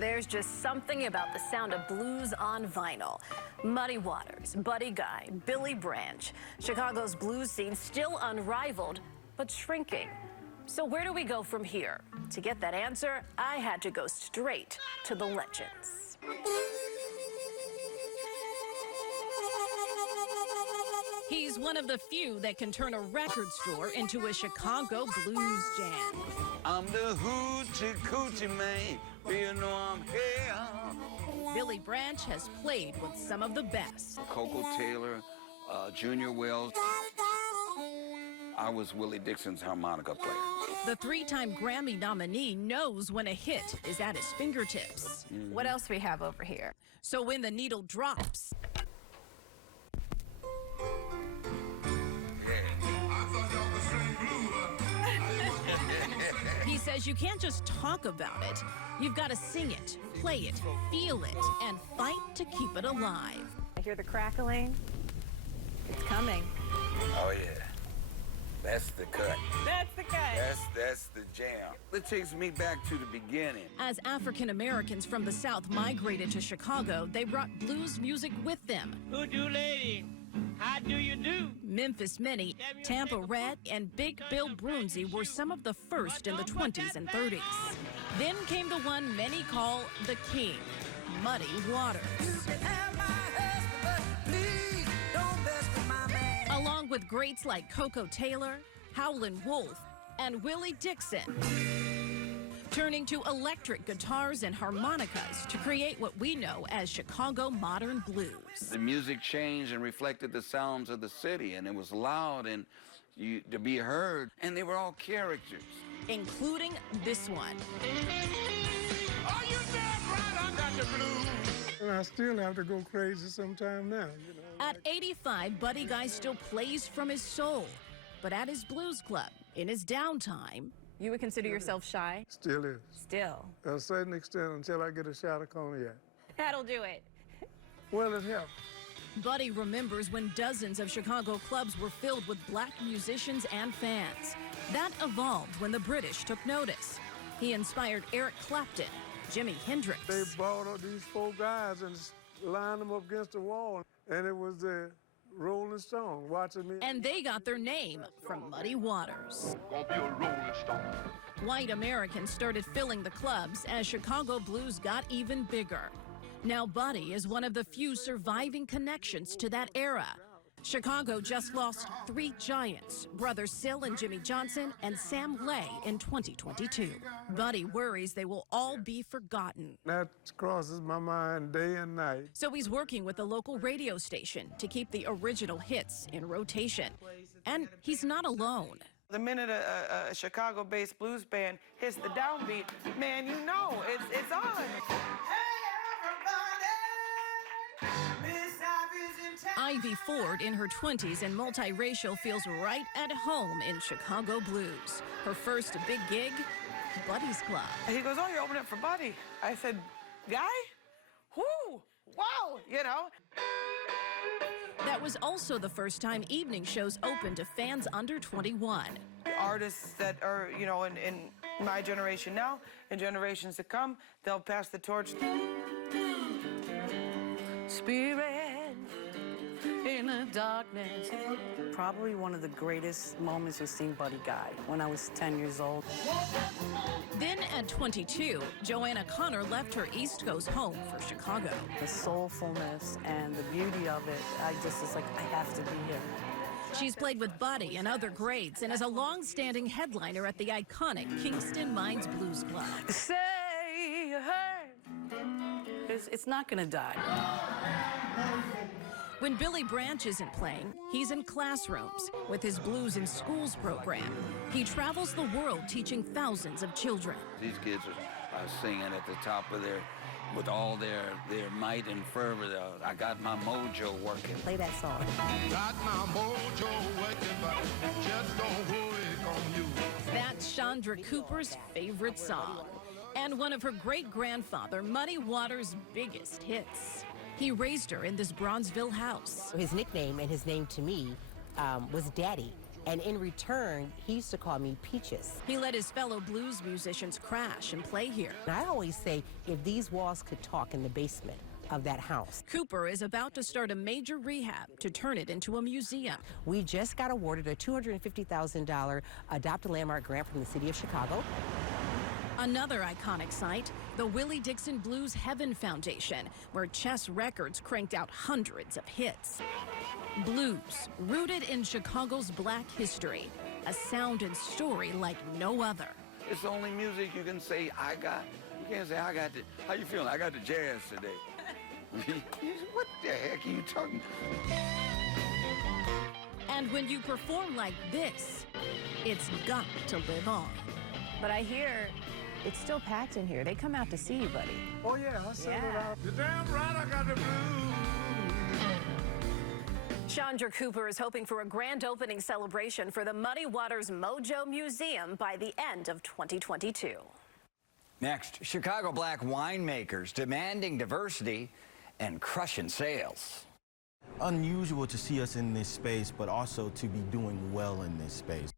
There's just something about the sound of blues on vinyl. Muddy Waters, Buddy Guy, Billy Branch. Chicago's blues scene still unrivaled, but shrinking. So where do we go from here? To get that answer, I had to go straight to the legends. He's one of the few that can turn a record store into a Chicago blues jam. I'm the hoochie coochie man, you know I'm here. Billy Branch has played with some of the best. Coco Taylor, Junior Wells. I was Willie Dixon's harmonica player. The three-time Grammy nominee knows when a hit is at his fingertips. What else we have over here? So when the needle drops, he says you can't just talk about it. You've got to sing it, play it, feel it, and fight to keep it alive. I hear the crackling. It's coming. Oh, yeah. That's the cut. That's the cut. That's the jam. It takes me back to the beginning. As African Americans from the South migrated to Chicago, they brought blues music with them. Who do, lady? How do you do? Memphis Minnie, Tampa Red, and Big Bill Broonzy were some of the first in the 20s and 30s. Then came the one many call the king, Muddy Waters. Along with greats like Coco Taylor, Howlin' Wolf, and Willie Dixon. Turning to electric guitars and harmonicas to create what we know as Chicago modern blues. The music changed and reflected the sounds of the city, and it was loud and to be heard, and they were all characters. Including this one. Are you damn right I got the blues? And I still have to go crazy sometime now, you know. At 85, Buddy Guy still plays from his soul. But at his blues club, in his downtime, you would consider yourself shy? Still is. Still. To a certain extent until I get a shot of cognac. That'll do it. Well, it helps. Buddy remembers when dozens of Chicago clubs were filled with black musicians and fans. That evolved when the British took notice. He inspired Eric Clapton, Jimi Hendrix. They brought up these four guys and lined them up against the wall, and it was the Rolling Stone watching me. And they got their name from Muddy Waters. Gonna be a Rolling Stone. White Americans started filling the clubs as Chicago blues got even bigger. Now Buddy is one of the few surviving connections to that era. Chicago just lost three giants, brothers Syl and Jimmy Johnson and Sam Lay in 2022. Buddy worries they will all be forgotten. That crosses my mind day and night. So he's working with the local radio station to keep the original hits in rotation. And he's not alone. The minute a Chicago-based blues band hits the downbeat, man, you know, it's on. Ivy Ford, in her 20s and multiracial, feels right at home in Chicago blues. Her first big gig, Buddy's Club. He goes, oh, you're opening up for Buddy. I said, guy? Whoo! Wow! You know? That was also the first time evening shows opened to fans under 21. Artists that are, you know, in my generation now, and generations to come, they'll pass the torch. Spirit in the darkness. Probably one of the greatest moments was seeing Buddy Guy when I was 10 years old. Then at 22, Joanna Connor left her East Coast home for Chicago. The soulfulness and the beauty of it, I just was like, I have to be here. She's played with Buddy and other greats and is a long-standing headliner at the iconic Kingston Mines Blues Club. Say you heard. It's not gonna die. When Billy Branch isn't playing, he's in classrooms with his Blues in Schools program. He travels the world teaching thousands of children. These kids are singing at the top of with all their might and fervor. I got my mojo working. Play that song. Got my mojo working, but just don't work on you. That's Chandra Cooper's favorite song, and one of her great-grandfather Muddy Waters' biggest hits. He raised her in this Bronzeville house. His nickname and his name to me was Daddy. And in return, he used to call me Peaches. He let his fellow blues musicians crash and play here. And I always say, if these walls could talk in the basement of that house. Cooper is about to start a major rehab to turn it into a museum. We just got awarded a $250,000 Adopt a Landmark grant from the city of Chicago. Another iconic site, the Willie Dixon Blues Heaven Foundation, where Chess Records cranked out hundreds of hits. Blues, rooted in Chicago's black history, a sound and story like no other. It's the only music you can say, I got. You can't say, I got the, how you feeling? I got the jazz today. What the heck are you talking about? And when you perform like this, it's got to live on. But I hear it's still packed in here. They come out to see you, buddy. Oh, yeah, I said it Yeah. out. You're damn right I got the blues. Chandra Cooper is hoping for a grand opening celebration for the Muddy Waters Mojo Museum by the end of 2022. Next, Chicago black winemakers demanding diversity and crushing sales. Unusual to see us in this space, but also to be doing well in this space.